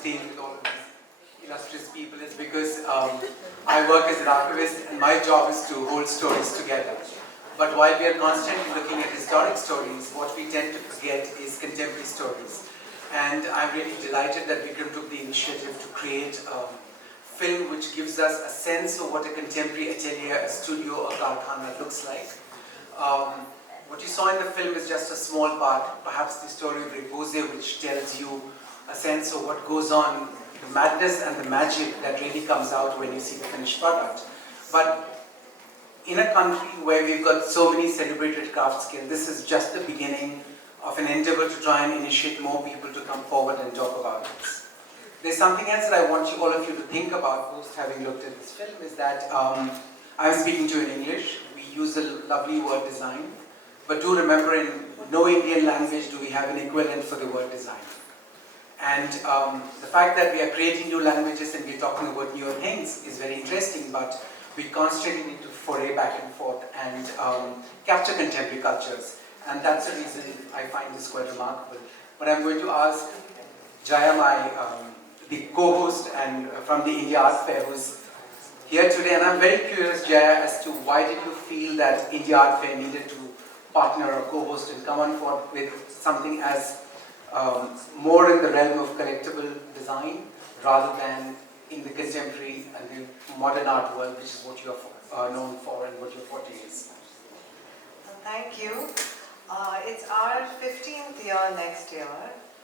stage with all of these illustrious people is because I work as an archivist and my job is to hold stories together. But while we are constantly looking at historic stories, what we tend to forget is contemporary stories. And I'm really delighted that Vikram took the initiative to create a film which gives us a sense of what a contemporary atelier, a studio, a karkhana looks like. What you saw in the film is just a small part, perhaps the story of Repoussé, which tells you a sense of what goes on, the madness and the magic that really comes out when you see the finished product. But in a country where we've got so many celebrated craft skills, this is just the beginning of an endeavor to try and initiate more people to come forward and talk about this. There's something else that I want all of you to think about post having looked at this film, is that I'm speaking to you in English. We use the lovely word design, but do remember in no Indian language do we have an equivalent for the word design. And the fact that we are creating new languages and we're talking about newer things is very interesting, but we constantly need to foray back and forth and capture contemporary cultures. And that's the reason I find this quite remarkable. But I'm going to ask Jaya, the co-host and from the India Art Fair, who's here today. And I'm very curious, Jaya, as to why did you feel that India Art Fair needed to partner or co-host and come on board with something as more in the realm of collectible design rather than in the contemporary and the modern art world, which is what you are known for and what your forte is. Thank you. It's our 15th year next year,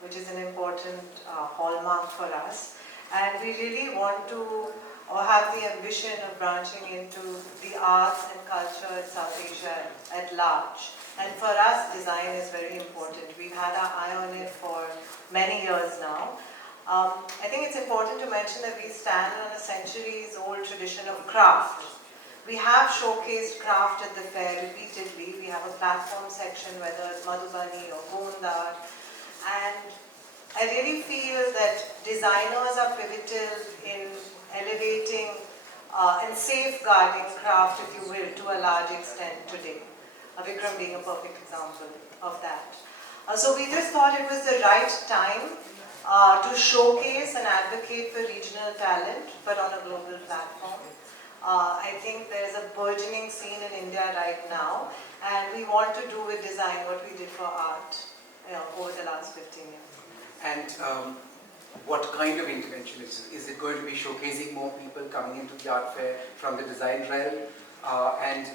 which is an important hallmark for us. And we really want to, or have the ambition of branching into the arts and culture in South Asia at large. And for us, design is very important. We've had our eye on it for many years now. I think it's important to mention that we stand on a centuries-old tradition of craft. We have showcased craft at the fair repeatedly. We have a platform section, whether it's Madhubani or Gond art. And I really feel that designers are pivotal in elevating and safeguarding craft, if you will, to a large extent today. Vikram being a perfect example of that. So we just thought it was the right time to showcase and advocate for regional talent, but on a global platform. I think there's a burgeoning scene in India right now, and we want to do with design what we did for art, over the last 15 years. And what kind of intervention is it? Is it going to be showcasing more people coming into the art fair from the design realm? And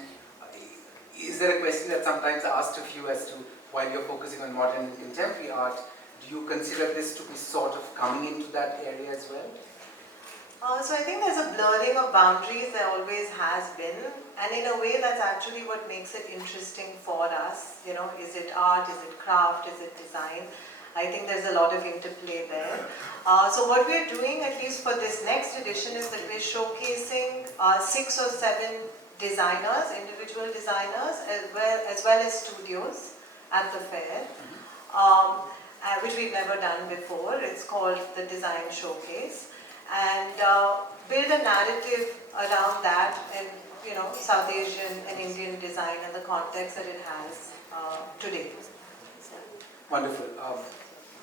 is there a question that sometimes asked of you as to, while you're focusing on modern and contemporary art, do you consider this to be sort of coming into that area as well? So I think there's a blurring of boundaries, there always has been, and in a way that's actually what makes it interesting for us. Is it art, is it craft, is it design? I think there's a lot of interplay there. So what we're doing, at least for this next edition, is that we're showcasing 6 or 7 designers, individual designers, as well as studios at the fair, which we've never done before. It's called the Design Showcase. And build a narrative around that in South Asian and Indian design and the context that it has today. Wonderful.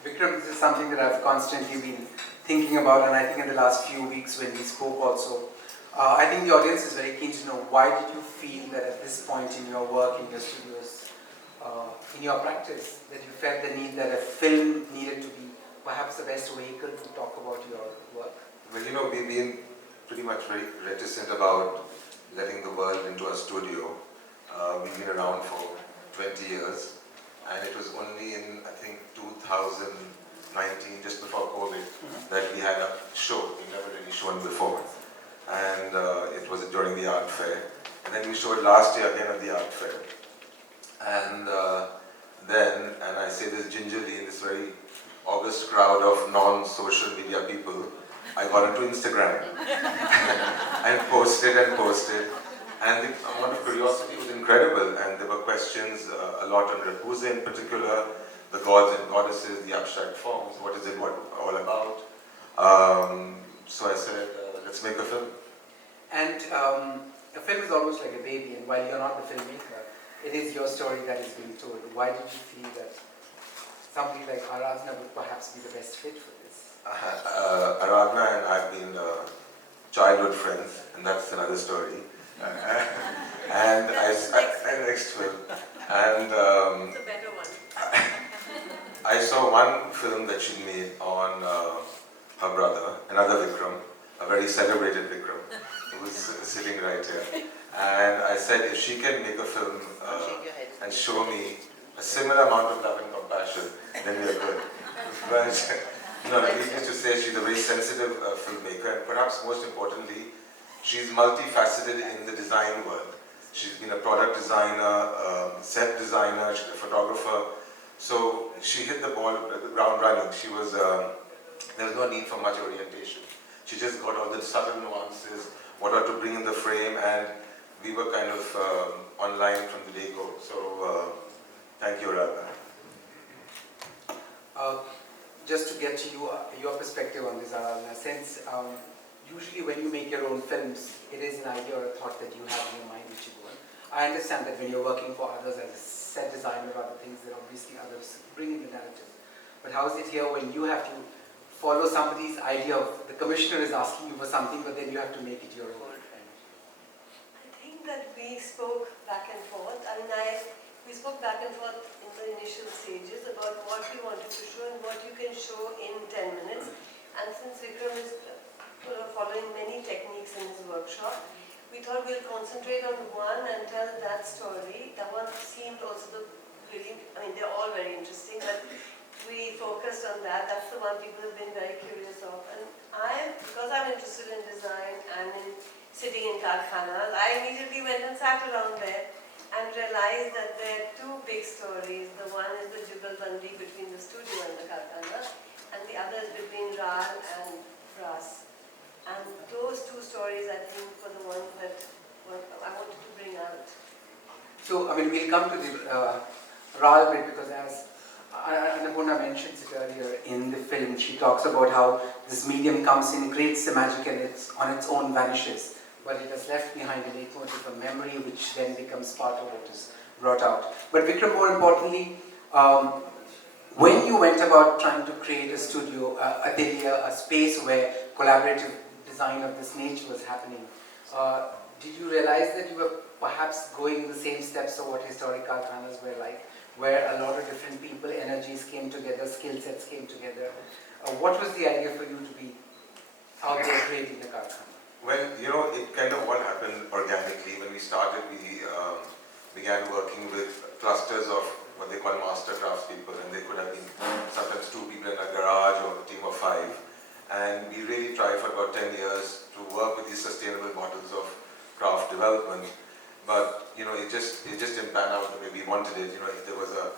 Vikram, this is something that I've constantly been thinking about, and I think in the last few weeks when we spoke also, I think the audience is very keen to know, why did you feel that at this point in your work, in your studios, in your practice, that you felt the need that a film needed to be perhaps the best vehicle to talk about your work? Well, we've been pretty much very reticent about letting the world into our studio. We've been around for 20 years, and it was only in, I think, 2019, just before COVID, that we had a show. We've never really shown before. And it was during the art fair. And then we showed last year again at the art fair. And and I say this gingerly in this very august crowd of non-social media people, I got into Instagram and posted. And the amount of curiosity was incredible. And there were questions a lot on Repoussé in particular, the gods and goddesses, the abstract forms, what is it all about. So I said, let's make a film. And a film is almost like a baby, and while you're not the filmmaker, it is your story that is being told. Why did you feel that somebody like Aradhana would perhaps be the best fit for this? Aradhana and I've been childhood friends, and that's another story. And next film. And It's a better one. I saw one film that she made on her brother, another Vikram, a very celebrated Vikram, who's sitting right here. And I said, if she can make a film and show me a similar amount of love and compassion, then we are good. But needless to say, she's a very sensitive filmmaker, and perhaps most importantly, she's multifaceted in the design world. She's been a product designer, set designer, she's a photographer. So she hit the ground running. She was, there was no need for much orientation. She just got all the subtle nuances, what to bring in the frame, and we were kind of online from the day-go. So thank you, Aradhana. Just to get to you, your perspective on this, Aradhana, since usually when you make your own films, it is an idea or a thought that you have in your mind which you go on. I understand that when you're working for others as a set designer or other things, there are obviously others bringing the narrative. But how is it here when you have to follow somebody's idea of, the commissioner is asking you for something, but then you have to make it your own? I think that we spoke back and forth. We spoke back and forth in the initial stages about what we wanted to show and what you can show in 10 minutes. And since Vikram is following many techniques in his workshop, we thought we'll concentrate on one and tell that story. That one seemed also they're all very interesting, but we focused on that. That's the one people have been very curious of. And because I'm interested in design and in sitting in karkhanas, I immediately went and sat around there and realized that there are two big stories. The one is the jugalbandi between the studio and the karkhana, and the other is between Ral and Brass. And those two stories, I think, were the ones that I wanted to bring out. So, we'll come to the Ral bit, because as Annapurna mentions it earlier in the film, she talks about how this medium comes in, creates the magic, and it's on its own vanishes. But it has left behind a leitmotif, a memory, which then becomes part of what is brought out. But Vikram, more importantly, when you went about trying to create a studio, a space where collaborative design of this nature was happening, did you realize that you were perhaps going the same steps of what historic karkhanas were like, where a lot of different people, energies came together, skill sets came together? What was the idea for you to be out there creating a karkhana? Well, it kind of all happened organically. When we started, we began working with clusters of what they call master craftspeople, and they could have been sometimes 2 people in a garage or a team of 5. And we really tried for about 10 years to work with these sustainable models of craft development. But it just didn't pan out the way we wanted it. If there was a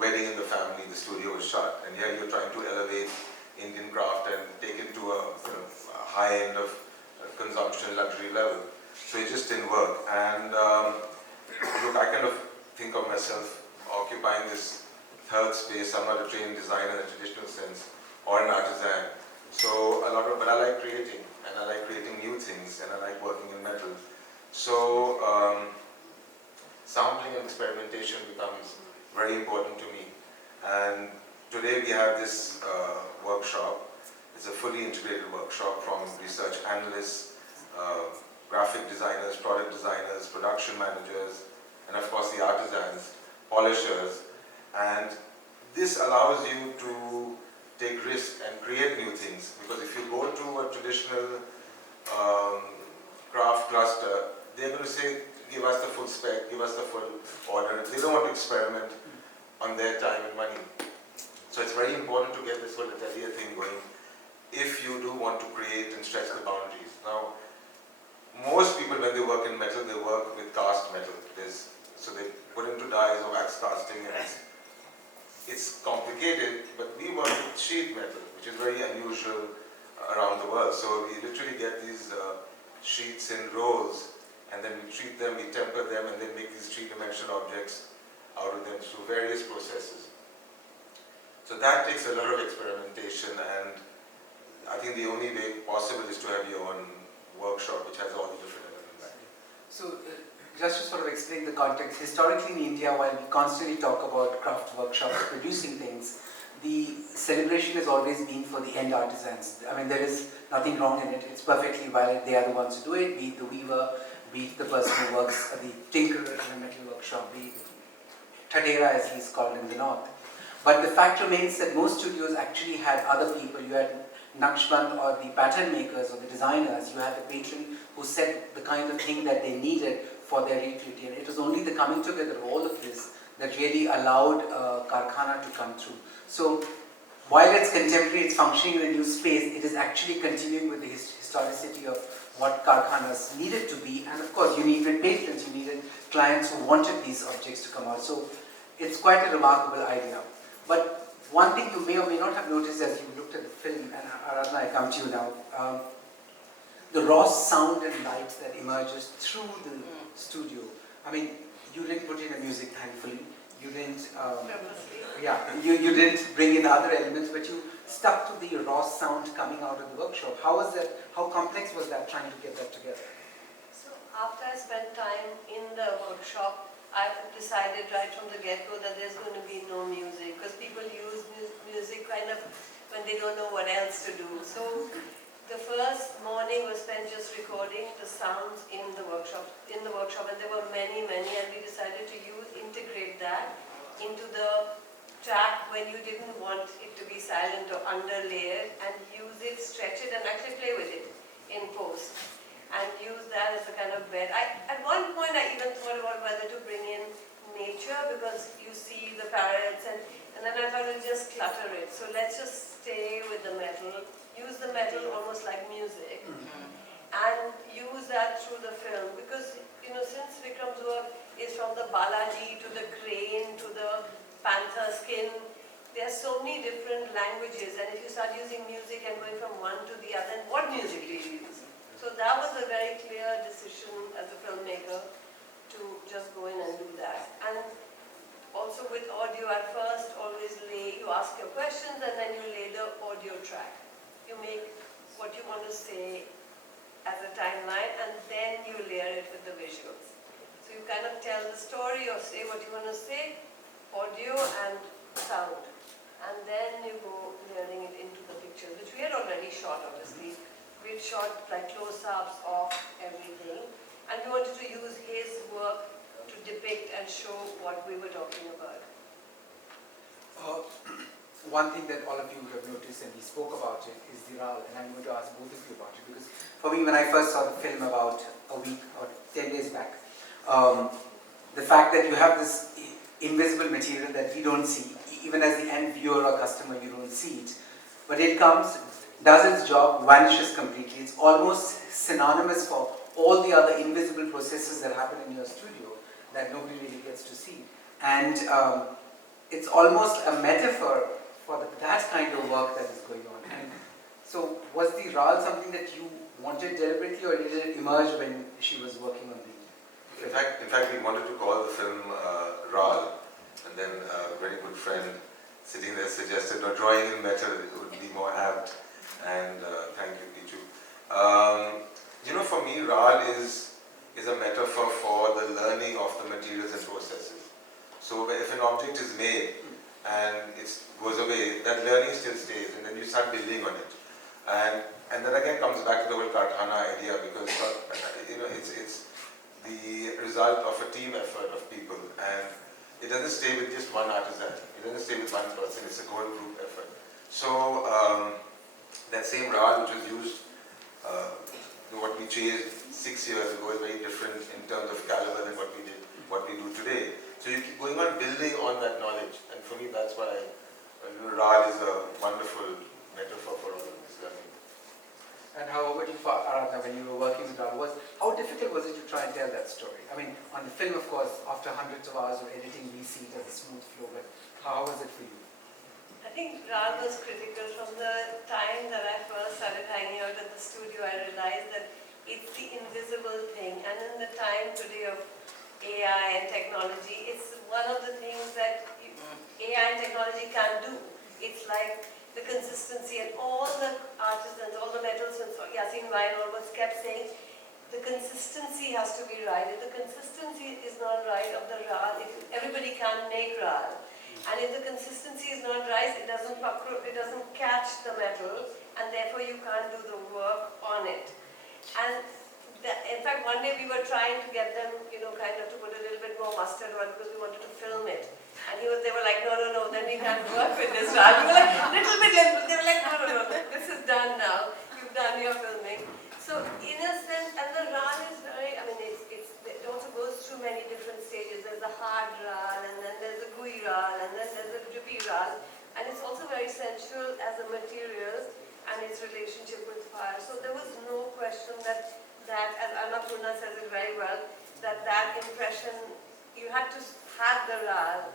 wedding in the family, the studio was shut, and here you're trying to elevate Indian craft and take it to a high end of consumption, luxury level. So it just didn't work. And look, I kind of think of myself occupying this third space. I'm not a trained designer in a traditional sense or an artisan. So but I like creating, and I like creating new things, and I like working in metal. So sampling and experimentation becomes very important to me. And today we have this workshop. It's a fully integrated workshop from research analysts, graphic designers, product designers, production managers, and of course the artisans, polishers. And this allows you to take risks and create new things. Because if you go to a traditional craft cluster, they're going to say, give us the full spec, give us the full order. They don't want to experiment on their time and money. So it's very important to get this whole atelier thing going if you do want to create and stretch the boundaries. Now, most people when they work in metal, they work with cast metal. So they put into dies or wax casting, and it's complicated, but we work with sheet metal, which is very unusual around the world. So we literally get these sheets in rolls, and then we treat them, we temper them, and then make these 3-dimensional objects out of them through various processes. So that takes a lot of experimentation, and I think the only way possible is to have your own workshop which has all the different elements. So, just to sort of explain the context, historically in India, while we constantly talk about craft workshops producing things, the celebration has always been for the end artisans. I mean, there is nothing wrong in it. It's perfectly valid. They are the ones who do it, be it the weaver, be it the person who works, the tinkerer in a metal workshop, be it Tadera as he's called in the north. But the fact remains that most studios actually had other people. You had Naqshband or the pattern makers or the designers. You had the patron who said the kind of thing that they needed for their utility. And it was only the coming together of all of this that really allowed karkhana to come through. So while it's contemporary, it's functioning in a new space, it is actually continuing with the historicity of what karkhanas needed to be. And of course, you needed patrons, you needed clients who wanted these objects to come out. So it's quite a remarkable idea. But one thing you may or may not have noticed as you looked at the film, and Aradhana, I come to you now, the raw sound and light that emerges through the studio. I mean, you didn't put in a music, thankfully. You didn't, you didn't bring in other elements, but you stuck to the raw sound coming out of the workshop. How was that? How complex was that trying to get that together? So after I spent time in the workshop, I decided right from the get-go that there's going to be no music, because people use music kind of when they don't know what else to do. So the first morning was spent just recording the sounds in the workshop, and there were many, and we decided to integrate that into the track when you didn't want it to be silent or underlayered, and use it, stretch it, and actually play with it in post. And use that as a kind of bed. At one point I even thought about whether to bring in nature, because you see the parrots, and then I thought I'll just clutter it. So let's just stay with the metal, use the metal almost like music, and use that through the film. Because, you know, since Vikram's work is from the Balaji to the crane to the panther skin, there are so many different languages, and if you start using music and going from one to the other, what music do you use? So that was a very clear decision as a filmmaker to just go in and do that. And also with audio, at first always you ask your questions and then you lay the audio track. You make what you want to say as a timeline and then you layer it with the visuals. So you kind of tell the story or say what you want to say, audio and sound. And then you go layering it into the pictures, which we had already shot obviously. We'd shot like close-ups of everything, and we wanted to use his work to depict and show what we were talking about. One thing that all of you would have noticed, and we spoke about it, is the RAL, and I'm going to ask both of you about it, because for me, when I first saw the film about a week or 10 days back, the fact that you have this invisible material that we don't see, even as the end viewer or customer, you don't see it, but it comes, does its job, vanishes completely. It's almost synonymous for all the other invisible processes that happen in your studio that nobody really gets to see. And it's almost a metaphor for that kind of work that is going on. And so was the RAL something that you wanted deliberately, or did it emerge when she was working on the... In fact, we wanted to call the film RAL, and then a very good friend sitting there suggested, no, drawing in metal would be more apt. And thank you, Pichu. You know, for me, RAL is a metaphor for the learning of the materials and processes. So if an object is made and it goes away, that learning still stays, and then you start building on it. And that again comes back to the whole karkhana idea, because you know, it's the result of a team effort of people, and it doesn't stay with just one artisan. It doesn't stay with one person. It's a whole group effort. So that same RAL which was used, what we chased 6 years ago, is very different in terms of caliber than what we do today. So you keep going on building on that knowledge, and for me that's why RAL is a wonderful metaphor for all of this learning. And how about you, Aradhana, when you were working with RAL, how difficult was it to try and tell that story? I mean, on the film, of course, after hundreds of hours of editing, we see it as a smooth flow, but how was it for you? I think RAL was critical from the time that I first started hanging out at the studio. I realized that it's the invisible thing, and in the time today of AI and technology, it's one of the things that AI and technology can't do. It's like the consistency, and all the artisans, all the metalsmiths, Yasin Vain always kept saying, the consistency has to be right. If the consistency is not right of the RAL, everybody can't make RAL. And if the consistency is not right, it doesn't catch the metal, and therefore you can't do the work on it. And in fact, one day we were trying to get them, kind of to put a little bit more mustard on because we wanted to film it. And they were like, no, then we can't work with this rod. We were like, little bit, they were like, no, this is done now. You've done your filming. So in a sense, and the rod is very, it also goes through many different stages. There's a hard rod, and then there's a gooey rod, and then there's a drippy rod. And it's also very sensual as a material and its relationship with fire. So there was no question that as Annapurna says it very well, that impression, you had to have the rod,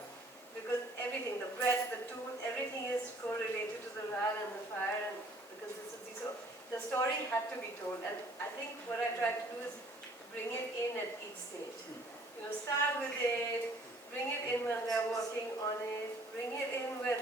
because everything, the breath, the tool, everything is correlated to the rod and the fire and the consistency. So the story had to be told, and I think what I tried to do is bring it in at each stage. Start with it, bring it in when they're working on it, bring it in when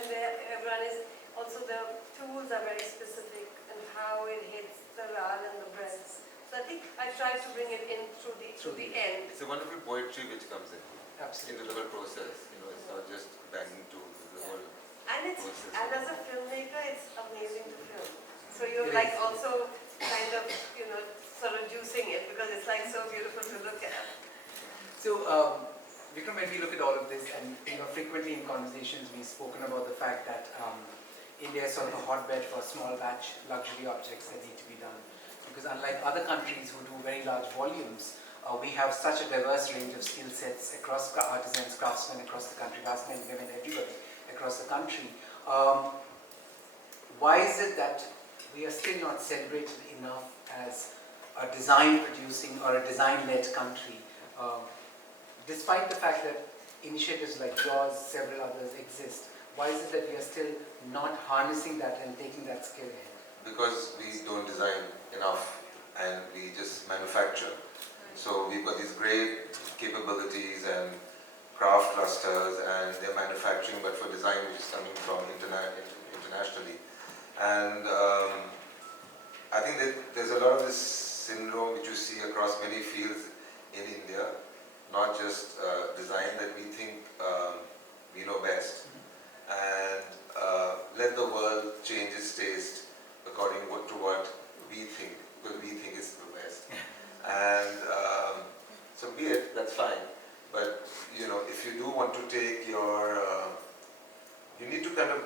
everyone is, also the tools are very specific and how it hits the rod and the breaths. So I think I tried to bring it in through the end. It's a wonderful poetry which comes in. Absolutely. Into the whole process. It's not just banging tools, the whole process. And as a filmmaker, it's amazing to film. So you're like also kind of, sort of juicing it because it's like so beautiful to look at. So, Vikram, when we look at all of this, and frequently in conversations we've spoken about the fact that India is sort of a hotbed for small batch luxury objects that need to be done. Because unlike other countries who do very large volumes, we have such a diverse range of skill sets across artisans, craftsmen across the country, craftsmen, women, everybody across the country. Why is it that we are still not celebrated enough as a design producing or a design-led country? Despite the fact that initiatives like yours, several others exist, why is it that we are still not harnessing that and taking that skill ahead? Because we don't design enough and we just manufacture. So we've got these great capabilities and craft clusters and they're manufacturing, but for design which is coming from internationally. And I think that there's a lot of this syndrome which you see across many fields in India, not just design, that we think we know best. And let the world change its taste according to what we think, because we think it's the best. And so be it, that's fine. But if you do want to take your, you need to kind of,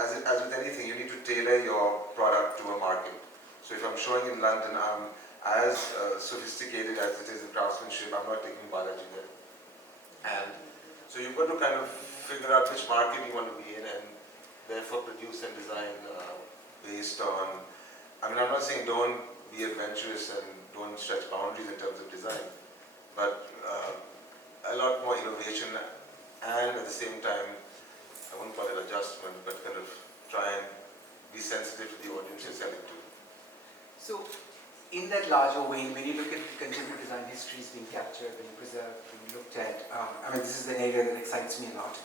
as with anything, you need to tailor your product to a market. So if I'm showing in London, I'm as sophisticated as it is in craftsmanship, I'm not taking Balaji there. And so you've got to kind of figure out which market you want to be in and therefore produce and design based on, I'm not saying don't be adventurous and don't stretch boundaries in terms of design, but a lot more innovation and at the same time, I wouldn't call it adjustment, but kind of try and be sensitive to the audience you're selling to. So, in that larger vein, when you look at contemporary design histories being captured, being preserved, being looked at, this is an area that excites me a lot.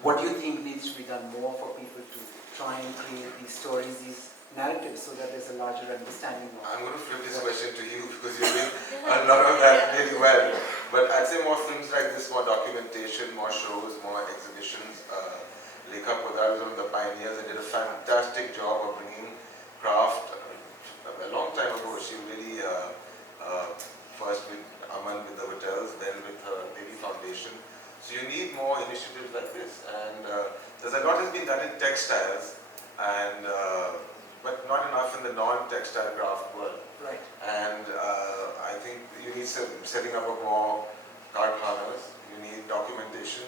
What do you think needs to be done more for people to try and create these stories, these narratives, so that there's a larger understanding of? I'm going to flip this question to you because you're doing a lot of that really well. But I'd say more films like this, more documentation, more shows, more exhibitions. Lekha Podar was one of the pioneers and did a fantastic job of bringing craft. A long time ago, she really, first with Aman with the hotels, then with her Devi Foundation. So you need more initiatives like this. And there's a lot has been done in textiles, and but not enough in the non-textile craft world. Right. And I think you need setting up of more karkhanas, you need documentation,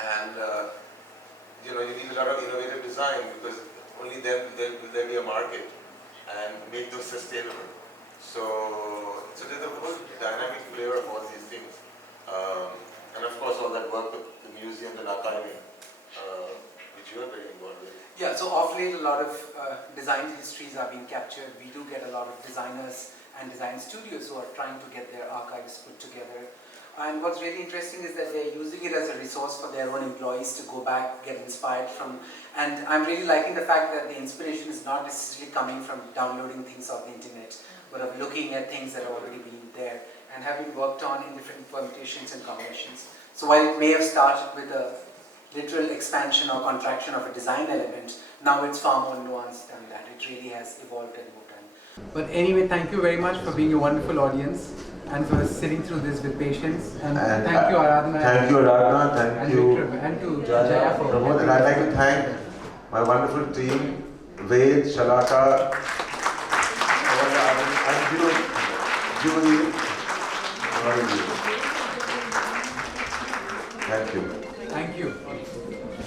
and you need a lot of innovative design, because only then will there be a market and make those sustainable. So there's a whole dynamic flavor of all these things. And of course all that work with the museum and archiving, which you are very involved with. Yeah, so of late a lot of design histories are being captured. We do get a lot of designers and design studios who are trying to get their archives put together. And what's really interesting is that they're using it as a resource for their own employees to go back, get inspired from. And I'm really liking the fact that the inspiration is not necessarily coming from downloading things off the internet, but of looking at things that are already being there and have been worked on in different permutations and combinations. So while it may have started with a literal expansion or contraction of a design element. Now it's far more nuanced than that. It really has evolved and moved on. But anyway, thank you very much for being a wonderful audience and for sitting through this with patience. And thank you, Aradhana. Thank you, Aradhana. Thank you, Vikram, and to Jaya for Pramod. And I'd like to thank my wonderful team, Ved, Shalaka, and Julie. Thank you. Thank you.